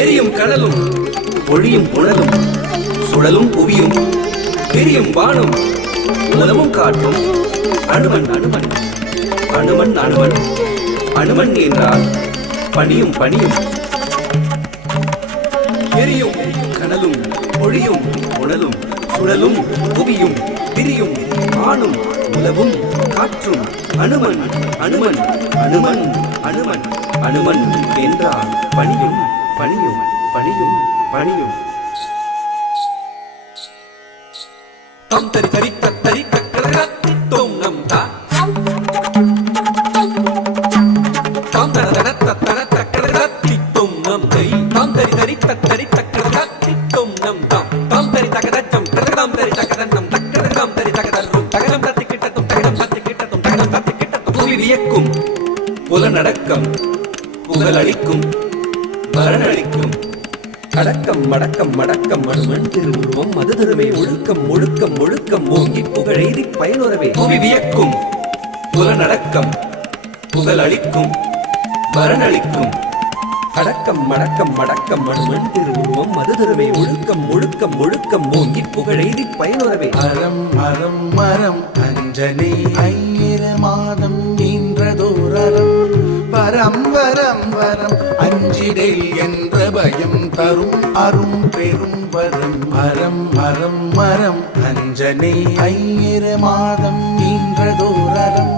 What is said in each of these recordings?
எரியும் கடலும் ஒளியும் புனலும் சுழலும் புவியும் பெரியும் வானும் உலமும் காற்றும் அனுமன் அனுமன் அனுமன் அனுமன் அனுமன் என்றால் பணியும் பணியும். எரியும் கடலும் ஒளியும் புனலும் சுழலும் புவியும் பிரியும் வானும் உலவும் காற்றும் அனுமன் அனுமன் அனுமன் அனுமன் அனுமன் என்றால் பணியும் பணியும் பணியும் பணியும். தம் தரி தரி தரி தக்கரத்தி தோம் நம் தா தம் தர தர தர தக்கரத்தி தோம் நம் தை தம் தரி தரி தரி தக்கரத்தி தோம் நம் தா தம் தரி தகதம் தகதம் தரி தகதம் தக்கரம் தரி தகதம் தகதம் தத்தி கிட்டதும் தகதம் தத்தி கிட்டதும் தகதம் தத்தி கிட்டதும் புவி வியக்கும் புலநடக்கம் புகழளிக்கும் மரணளிக்கும் அடக்கம் மடக்கம் மடக்கம் மனுமன் திருவுருவம் மதுதருமே ஒழுக்கம் ஒழுக்கம் ஒழுக்கம் ஓங்கி புகழெய்தி பயனுறவே புவி வியக்கும் புலநடக்கம் புகழளிக்கும் மரணளிக்கும் அடக்கம் மடக்கம் மடக்கம் மனுமன் திருவுருவம் மதுதருமே ஒழுக்கம் ஒழுக்கம் ஒழுக்கம் ஓங்கி புகழெய்தி பயனுறவே. மரம் மரம் மரம் அஞ்சனை 1000 மாதம் நின்றதோரம் வரம் வரம் வரம் அஞ்சிடேல் என்ற பயம் தரும் அரும் பெரும் வரம் மரம் மரம் மரம் அஞ்சனை 1000 மாதம் நின்றதோரம்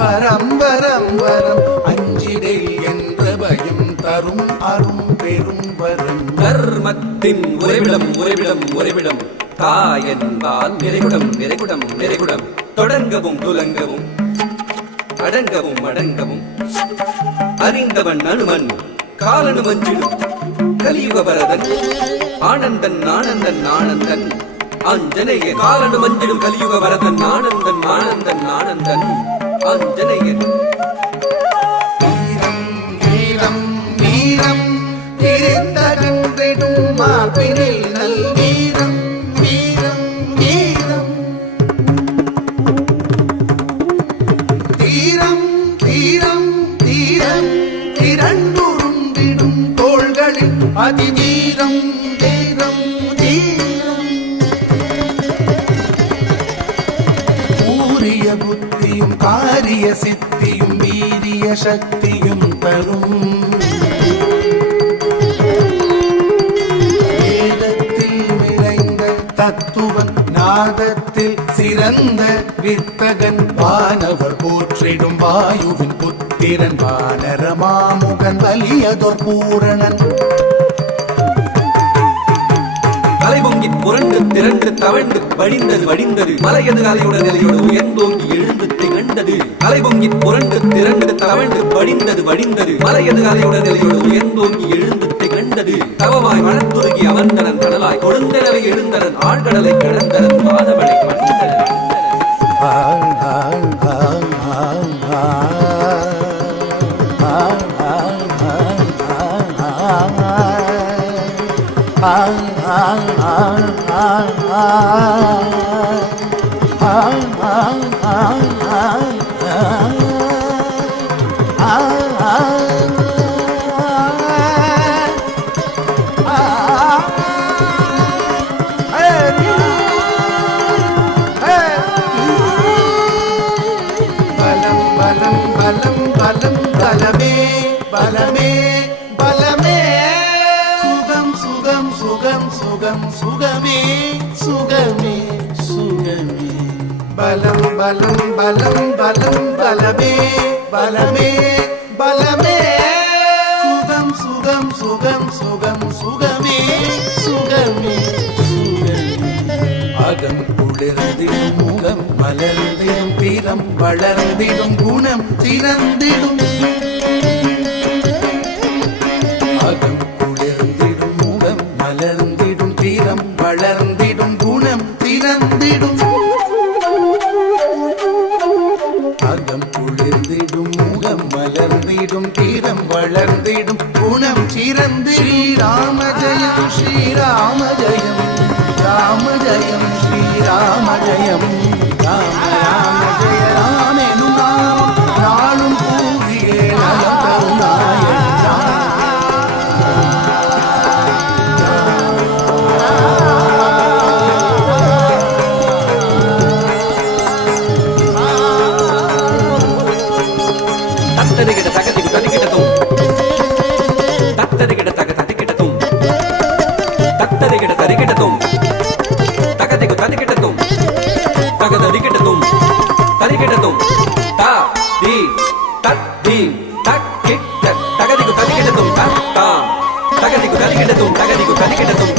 வரம் வரம் வரம் அஞ்சிடேல் என்ற பயம் தரும் அரும் பெரும் வரம். தர்மத்தின் உறைவிடம் உறைவிடம் உறைவிடம் தாயன்பால் நிறைகுடம் நிறைகுடம் நிறைகுடம் தொடங்கவும் துலங்கவும் அடங்கவும் அடங்கவும் அறிந்தவன் அனுமன் காலனு மஞ்சிடும் கலியுக வரதன் ஆனந்தன் ஆனந்தன் ஆனந்தன் ஆஞ்சநேயன் காலனு மஞ்சிடும் கலியுக வரதன் ஆனந்தன் ஆனந்தன் ஆனந்தன் ஆஞ்சநேயன். வீரம் வீரம் வீரம் தெரிந்தகன்றிடும் மார்பினில் நல் வீரம் வீரம் வீரம் தீரம் தீரம் தீரம் திரண்டுருண்டிடும் தோள்களில் அதிதீரம் தீரம் தீரம் ஊரிய புத்தியும் காரிய சித்தியும் வீரிய சக்தியும் தரும் வேதத்தில் விளைந்த தத்துவன் நாதத்தில் சிறந்த வித்தகன் வானவர் போற்றிடும் வாயுவின் புத்திரன் வானரமாமுகன் வலியதொர் பூரணன் தலைபொங்கி புரண்டு திரண்டு தவழ்ந்து வடிந்தது வடிந்தது மலையது அலையுடன் நிலையோடு உயர்ந்தோங்கி எழுந்து திகண்டது தலைபொங்கி புரண்டு திரண்டு தவழ்ந்து வடிந்தது வடிந்தது மலையது அலையுடன் நிலையோடு உயர்ந்தோங்கி எழுந்து திகண்டது தவமாய் மனத்துருகி அமர்ந்தனன் கடலாய் கொடுந்தனவை எழுந்தனன் ஆழ்கடலை கடந்தனன் மாதவனை மண்டனன் பலமே பலமே பலமே சுகம் சுகம் சுகம் சுகம் சுகமே சுகமே சுகமே பலம் பலம் பலம் பலம் பலமே பலமே பலமே சுகம் சுகம் சுகம் சுகம் சுகமே சுகமே சுகமே அகம் குளிர்ந்திடும் முகம் மலர்ந்திடும் தீரம் வளர்ந்திடும் குணம் திறந்திடும் அகம் குளிர்ந்திடும் முகம் மலர்ந்திடும் தீரம் வளர்ந்திடும் குணம் திறந்திடும் அகம் குளிர்ந்திடும் முகம் மலர்ந்திடும் தீரம் வளர்ந்திடும் குணம் சிறந்து ஸ்ரீராம ஜெயம் ஸ்ரீராம ஜெயம் ராம ஜெயம் ஸ்ரீராம ஜெயம் ராம ராம ஜெய ராமெனும் நாமம் நாளும் கூறியே நலம் தருநாய தத்தரிகிட தகதிகு ததிகிடதும் தத்தரிகிட தக ததிகிடதும் தத்தரிகிட தரிகிடதும் தகதிகு ததிகிடதும் தகதரிகிடதும் தரிகிடதும் தா தி தத் தி தக் கிட்ட தகதிகு ததிகிடதும் தத்தா தகதிகு ததிகிடதும் தகதிகு ததிகிடதும்